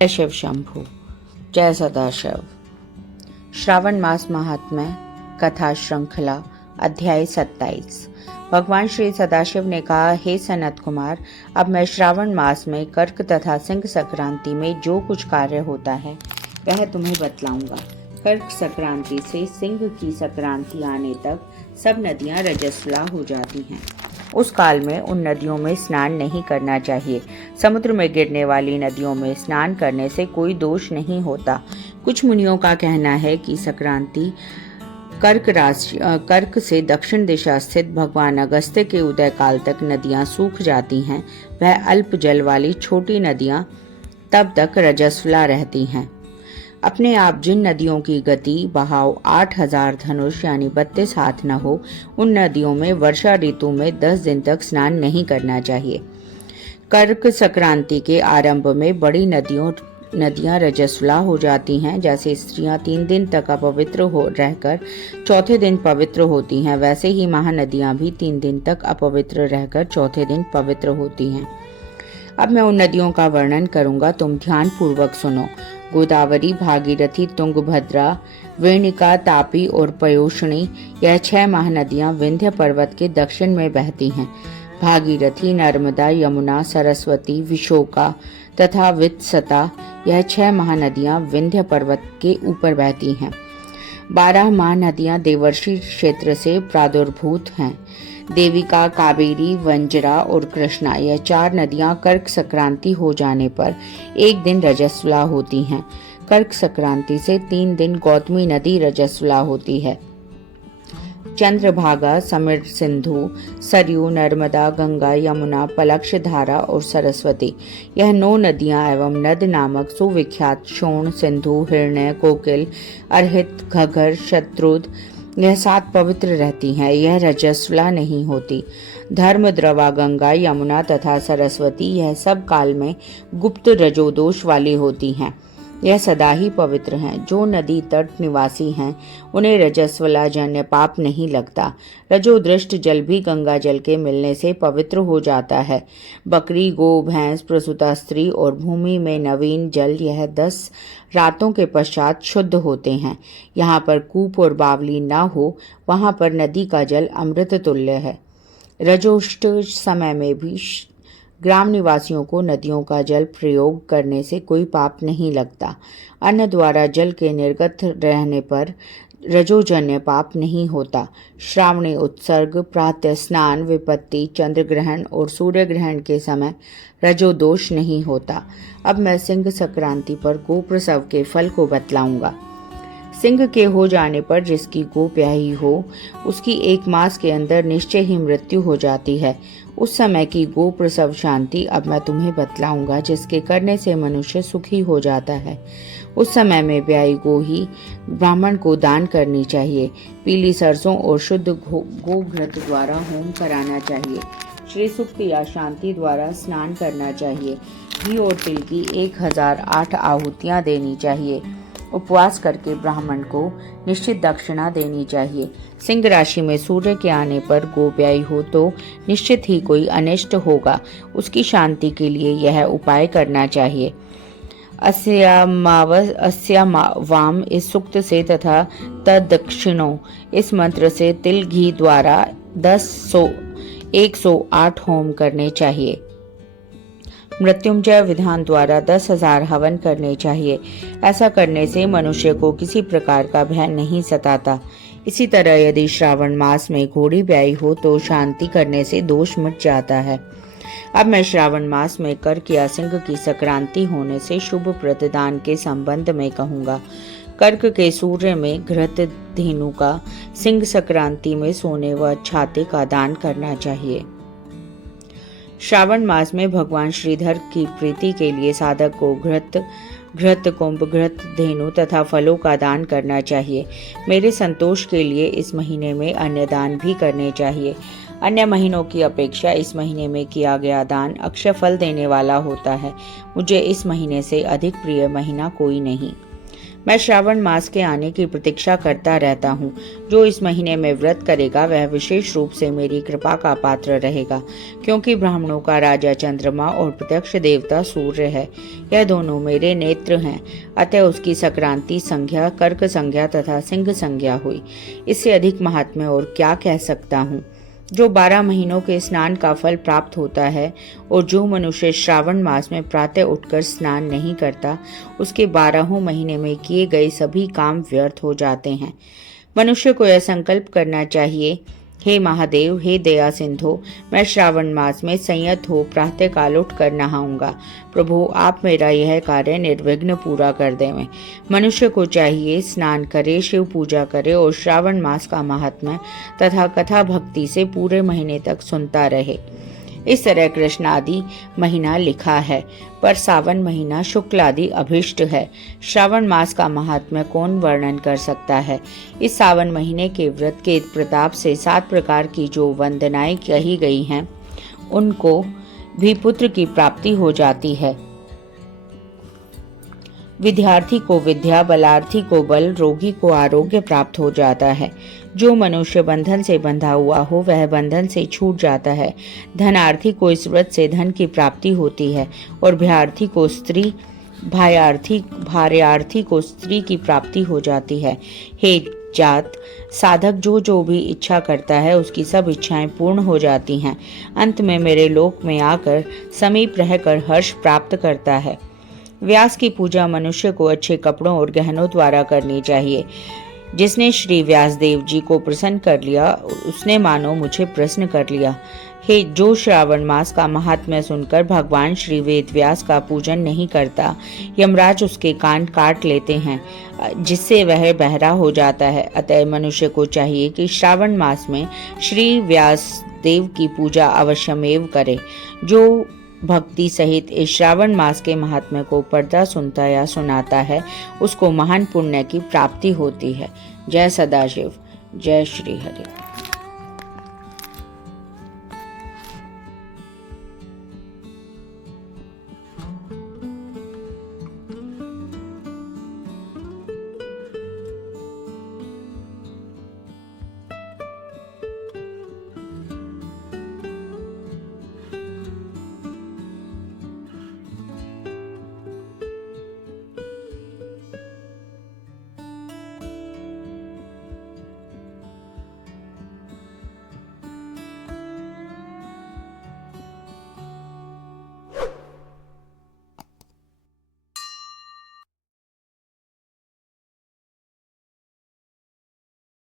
जय शिव शंभु, जय सदाशिव। श्रावण मास महात्म्य कथा श्रृंखला अध्याय 27। भगवान श्री सदाशिव ने कहा, हे सनत कुमार, अब मैं श्रावण मास में कर्क तथा सिंह संक्रांति में जो कुछ कार्य होता है वह तुम्हें बतलाऊंगा। कर्क संक्रांति से सिंह की संक्रांति आने तक सब नदियां रजस्वला हो जाती हैं। उस काल में उन नदियों में स्नान नहीं करना चाहिए। समुद्र में गिरने वाली नदियों में स्नान करने से कोई दोष नहीं होता। कुछ मुनियों का कहना है कि संक्रांति कर्क से दक्षिण दिशा स्थित भगवान अगस्त्य के उदय काल तक नदियां सूख जाती हैं। वह अल्प जल वाली छोटी नदियां तब तक रजस्वला रहती हैं। अपने आप जिन नदियों की गति बहाव 8000 धनुष यानी 32 हाथ न हो, उन नदियों में वर्षा ऋतु में 10 दिन तक स्नान नहीं करना चाहिए। कर्क संक्रांति के आरंभ में बड़ी नदियां रजस्वला हो जाती हैं। जैसे स्त्रियां 3 दिन तक अपवित्र रहकर चौथे दिन पवित्र होती हैं, वैसे ही महानदियां भी 3 दिन तक अपवित्र रहकर चौथे दिन पवित्र होती हैं। अब मैं उन नदियों का वर्णन करूंगा, तुम ध्यान पूर्वक सुनो। गोदावरी, भागीरथी, तुंगभद्रा, वेणिका, तापी और पयोष्णी, यह 6 महानदियां विंध्य पर्वत के दक्षिण में बहती हैं। भागीरथी, नर्मदा, यमुना, सरस्वती, विशोका तथा वित्सता, यह 6 महानदियां विंध्य पर्वत के ऊपर बहती हैं। 12 महानदियां देवर्षि क्षेत्र से प्रादुर्भूत हैं। देविका, कावेरी, वंजरा और कृष्णा, यह 4 नदियां कर्क संक्रांति हो जाने पर एक दिन रजस्वला होती हैं। कर्क संक्रांति से 3 दिन गौतमी नदी रजस्वला होती है। चंद्रभागा, समीर सिंधु, सरयू, नर्मदा, गंगा, यमुना, पलक्ष धारा और सरस्वती, यह 9 नदियां एवं नद नामक सुविख्यात शोण, सिंधु, हिरण्य, कोकिल, अर्हित, घगर, शत्रुद, यह 7 पवित्र रहती हैं। यह रजस्वला नहीं होती। धर्म, द्रवा, गंगा, यमुना तथा सरस्वती, यह सब काल में गुप्त रजोदोष वाली होती हैं। यह सदा ही पवित्र हैं। जो नदी तट निवासी हैं उन्हें रजस्वला जन्य पाप नहीं लगता। रजोदृष्ट जल भी गंगा जल के मिलने से पवित्र हो जाता है। बकरी, गो, भैंस, प्रसूता स्त्री और भूमि में नवीन जल, यह 10 रातों के पश्चात शुद्ध होते हैं। यहाँ पर कूप और बावली न हो, वहाँ पर नदी का जल अमृत तुल्य है। रजोष्ट समय में भी ग्राम निवासियों को नदियों का जल प्रयोग करने से कोई पाप नहीं लगता। अन्न द्वारा जल के निर्गत रहने पर रजोजन्य पाप नहीं होता। श्रावणी उत्सर्ग, प्रातः स्नान, विपत्ति, चंद्र ग्रहण और सूर्य ग्रहण के समय रजोदोष नहीं होता। अब मैं सिंह संक्रांति पर गोप्रसव के फल को बतलाऊंगा। सिंह के हो जाने पर जिसकी गो ब्याही हो, उसकी 1 मास के अंदर निश्चय ही मृत्यु हो जाती है। उस समय की गो प्रसव शांति अब मैं तुम्हें बतलाऊंगा, जिसके करने से मनुष्य सुखी हो जाता है। उस समय में ब्याही गो ही ब्राह्मण को दान करनी चाहिए। पीली सरसों और शुद्ध गोघृत द्वारा होम कराना चाहिए। श्री सूक्त या शांति द्वारा स्नान करना चाहिए। घी और तिल की 1008 आहुतियां देनी चाहिए। उपवास करके ब्राह्मण को निश्चित दक्षिणा देनी चाहिए। सिंह राशि में सूर्य के आने पर गो ब्याही हो तो निश्चित ही कोई अनिष्ट होगा। उसकी शांति के लिए यह उपाय करना चाहिए। अस्याम इस सूक्त से तथा तदक्षिणों इस मंत्र से तिल घी द्वारा 108 होम करने चाहिए। मृत्युंजय विधान द्वारा 10,000 हवन करने चाहिए। ऐसा करने से मनुष्य को किसी प्रकार का भय नहीं सताता। इसी तरह यदि श्रावण मास में घोड़ी ब्याही हो तो शांति करने से दोष मिट जाता है। अब मैं श्रावण मास में कर्क या सिंह की संक्रांति होने से शुभ प्रतिदान के संबंध में कहूँगा। कर्क के सूर्य में घृत धेनु का, सिंह संक्रांति में सोने व छाते का दान करना चाहिए। श्रावण मास में भगवान श्रीधर की प्रीति के लिए साधक को घृत कुंभ, घृत धेनु तथा फलों का दान करना चाहिए। मेरे संतोष के लिए इस महीने में अन्य दान भी करने चाहिए। अन्य महीनों की अपेक्षा इस महीने में किया गया दान अक्षय फल देने वाला होता है। मुझे इस महीने से अधिक प्रिय महीना कोई नहीं। मैं श्रावण मास के आने की प्रतीक्षा करता रहता हूँ। जो इस महीने में व्रत करेगा वह विशेष रूप से मेरी कृपा का पात्र रहेगा, क्योंकि ब्राह्मणों का राजा चंद्रमा और प्रत्यक्ष देवता सूर्य है। यह दोनों मेरे नेत्र हैं, अतः उसकी संक्रांति संज्ञा, कर्क संज्ञा तथा सिंह संज्ञा हुई। इससे अधिक महात्म्य और क्या कह सकता हूँ। जो 12 महीनों के स्नान का फल प्राप्त होता है और जो मनुष्य श्रावण मास में प्रातः उठकर स्नान नहीं करता, उसके 12 महीने में किए गए सभी काम व्यर्थ हो जाते हैं। मनुष्य को यह संकल्प करना चाहिए, हे महादेव, हे दया सिंधु, मैं श्रावण मास में संयत हो प्रातः काल उठकर नहाऊंगा। प्रभु, आप मेरा यह कार्य निर्विघ्न पूरा कर देवें। मनुष्य को चाहिए स्नान करे, शिव पूजा करे और श्रावण मास का महात्म्य तथा कथा भक्ति से पूरे महीने तक सुनता रहे। इस तरह कृष्ण आदि महीना लिखा है, पर सावन महीना शुक्ल आदि अभिष्ट है। श्रावण मास का महात्म्य कौन वर्णन कर सकता है। इस सावन महीने के व्रत के प्रताप से 7 प्रकार की जो वंदनाएं कही गई हैं, उनको भी पुत्र की प्राप्ति हो जाती है। विद्यार्थी को विद्या, बलार्थी को बल, रोगी को आरोग्य प्राप्त हो जाता है। जो मनुष्य बंधन से बंधा हुआ हो वह बंधन से छूट जाता है। धनार्थी को इस व्रत से धन की प्राप्ति होती है और भार्यार्थी को स्त्री की प्राप्ति हो जाती है। हे जात, साधक जो भी इच्छा करता है उसकी सब इच्छाएं पूर्ण हो जाती हैं। अंत में मेरे लोक में आकर समीप रहकर हर्ष प्राप्त करता है। व्यास की पूजा मनुष्य को अच्छे कपड़ों और गहनों द्वारा करनी चाहिए। जिसने श्री व्यासदेव जी को प्रसन्न कर लिया, उसने मानो मुझे प्रसन्न कर लिया। हे, जो श्रावण मास का महात्म्य सुनकर भगवान श्री वेद व्यास का पूजन नहीं करता, यमराज उसके कान काट लेते हैं, जिससे वह बहरा हो जाता है। अतः मनुष्य को चाहिए कि श्रावण मास में श्री व्यासदेव की पूजा अवश्यमेव करे। जो भक्ति सहित इस श्रावण मास के महात्म्य को पढ़ता, सुनता या सुनाता है, उसको महान पुण्य की प्राप्ति होती है। जय सदाशिव, जय श्री हरि।